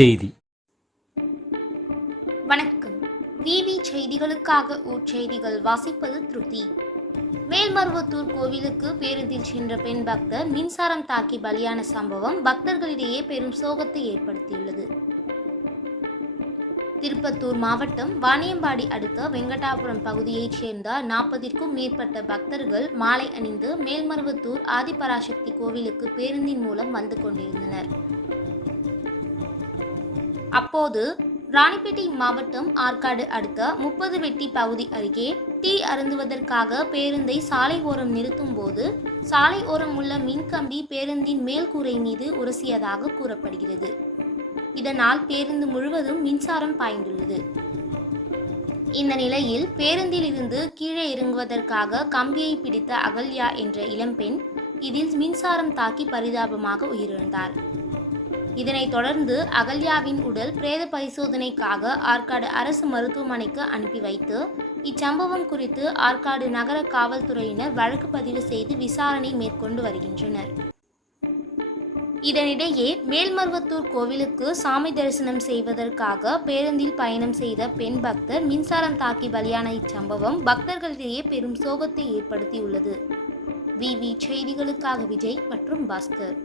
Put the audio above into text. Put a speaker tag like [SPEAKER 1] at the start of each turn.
[SPEAKER 1] செய்தி.
[SPEAKER 2] வணக்கம். விவி செய்திகளுக்காக ஊர்ச்செய்திகள் வாசிப்பது திருதி. மேல்மருவத்தூர் கோவிலுக்கு பேருந்தில் சென்ற பெண் பக்தர் மின்சாரம் தாக்கி பலியான சம்பவம் பக்தர்களிடையே பெரும் சோகத்தை ஏற்படுத்தியுள்ளது. திருப்பத்தூர் மாவட்டம் வாணியம்பாடி அடுத்த வெங்கடாபுரம் பகுதியைச் சேர்ந்த நாற்பதிற்கும் மேற்பட்ட பக்தர்கள் மாலை அணிந்து மேல்மருவத்தூர் ஆதிபராசக்தி கோவிலுக்கு பேருந்தின் மூலம் வந்து கொண்டிருந்தனர். அப்போது ராணிப்பேட்டை மாவட்டம் ஆற்காடு அடுத்த முப்பது வெட்டி பகுதி அருகே டீ அருந்துவதற்காக பேருந்தை சாலை ஓரம் நிறுத்தும் போது சாலை ஓரம் உள்ள மின்கம்பி பேருந்தின் மேல்கூரை மீது உரசியதாக கூறப்படுகிறது. இதனால் பேருந்து முழுவதும் மின்சாரம் பாய்ந்துள்ளது. இந்த நிலையில் பேருந்தில் இருந்து கீழே இறங்குவதற்காக கம்பியை பிடித்த அகல்யா என்ற இளம்பெண் இதில் மின்சாரம் தாக்கி பரிதாபமாக உயிரிழந்தார். இதனைத் தொடர்ந்து அகல்யாவின் உடல் பிரேத பரிசோதனைக்காக ஆற்காடு அரசு மருத்துவமனைக்கு அனுப்பி வைத்து இச்சம்பவம் குறித்து ஆற்காடு நகர காவல்துறையினர் வழக்கு பதிவு செய்து விசாரணை மேற்கொண்டு வருகின்றனர். இதனிடையே மேல்மருவத்தூர் கோவிலுக்கு சாமி தரிசனம் செய்வதற்காக பேருந்தில் பயணம் செய்த பெண் பக்தர் மின்சாரம் தாக்கி பலியான இச்சம்பவம் பக்தர்களிடையே பெரும் சோகத்தை ஏற்படுத்தியுள்ளது. விவி செய்திகளுக்காக விஜய் மற்றும் பாஸ்கர்.